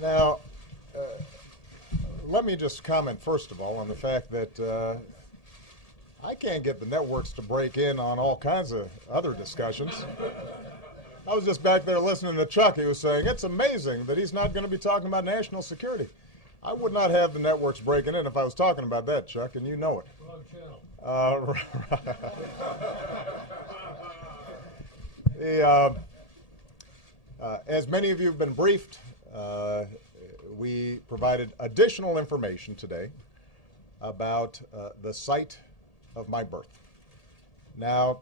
Now, let me just comment first of all on the fact that I can't get the networks to break in on all kinds of other discussions. I was just back there listening to Chuck. He was saying it's amazing that he's not going to be talking about national security. I would not have the networks breaking in if I was talking about that, Chuck, and you know it. Wrong channel. As many of you have been briefed, we provided additional information today about the site of my birth. Now,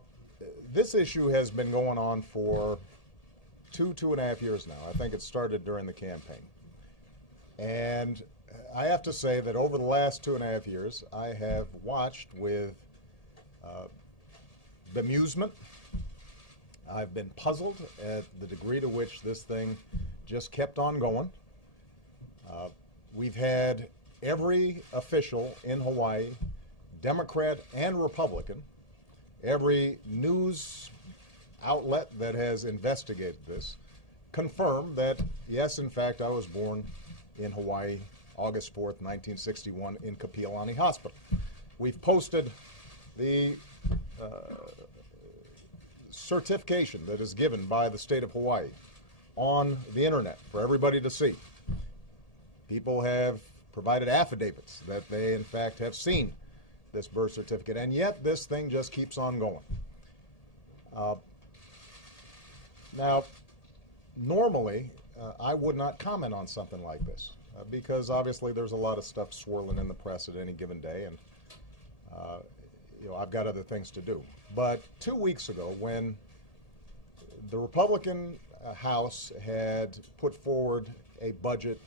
this issue has been going on for two and a half years now. I think it started during the campaign. And I have to say that over the last 2.5 years, I have watched with bemusement. I've been puzzled at the degree to which this thing just kept on going. We've had every official in Hawaii, Democrat and Republican, every news outlet that has investigated this, confirm that, yes, in fact, I was born in Hawaii, August 4th, 1961, in Kapiolani Hospital. We've posted the certification that is given by the state of Hawaii on the internet for everybody to see. People have provided affidavits that they, in fact, have seen this birth certificate, and yet this thing just keeps on going. Now, normally, I would not comment on something like this because obviously there's a lot of stuff swirling in the press at any given day, and I've got other things to do. But 2 weeks ago, when the Republican House had put forward a budget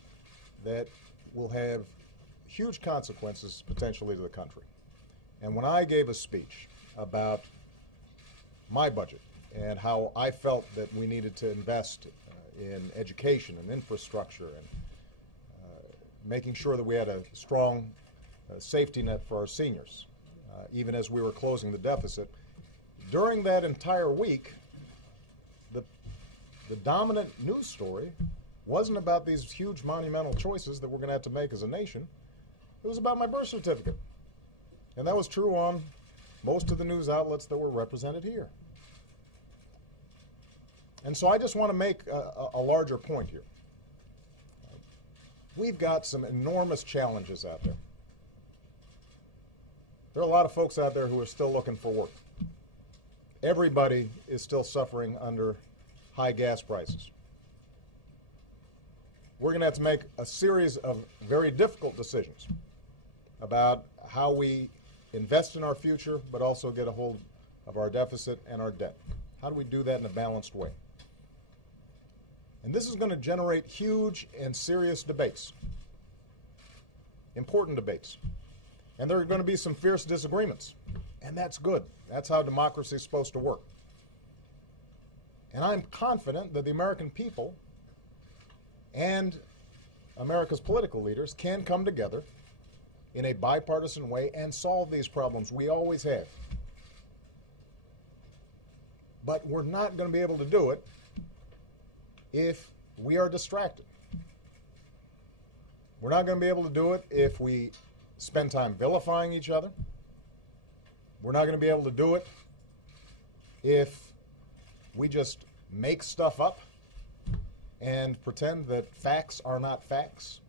that will have huge consequences potentially to the country, and when I gave a speech about my budget and how I felt that we needed to invest in education and infrastructure and making sure that we had a strong safety net for our seniors, even as we were closing the deficit, during that entire week, the dominant news story wasn't about these huge monumental choices that we're going to have to make as a nation. It was about my birth certificate. And that was true on most of the news outlets that were represented here. And so I just want to make a larger point here. We've got some enormous challenges out there. There are a lot of folks out there who are still looking for work. Everybody is still suffering under high gas prices. We're going to have to make a series of very difficult decisions about how we invest in our future, but also get a hold of our deficit and our debt. How do we do that in a balanced way? And this is going to generate huge and serious debates, important debates. And there are going to be some fierce disagreements, and that's good. That's how democracy is supposed to work. And I'm confident that the American people and America's political leaders can come together in a bipartisan way and solve these problems. We always have. But we're not going to be able to do it if we are distracted. We're not going to be able to do it if we spend time vilifying each other. We're not going to be able to do it if we just make stuff up and pretend that facts are not facts.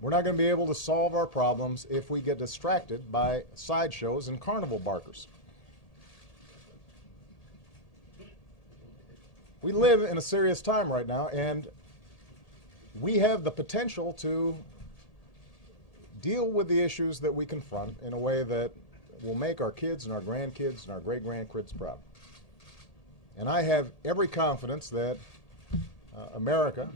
We're not going to be able to solve our problems if we get distracted by sideshows and carnival barkers. We live in a serious time right now, and we have the potential to deal with the issues that we confront in a way that will make our kids and our grandkids and our great-grandkids proud. And I have every confidence that America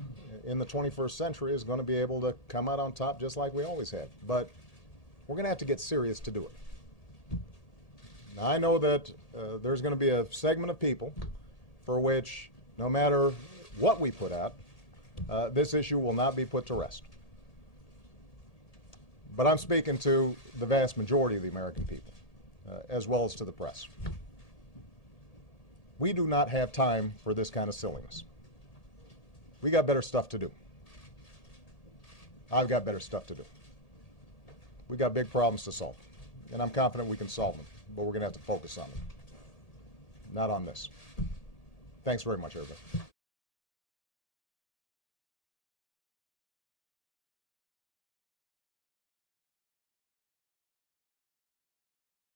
in the 21st century is going to be able to come out on top just like we always have. But we're going to have to get serious to do it. Now, I know that there's going to be a segment of people for which, no matter what we put out, this issue will not be put to rest. But I'm speaking to the vast majority of the American people, as well as to the press. We do not have time for this kind of silliness. We got better stuff to do. I've got better stuff to do. We got big problems to solve, and I'm confident we can solve them, but we're going to have to focus on them, not on this. Thanks very much, everybody.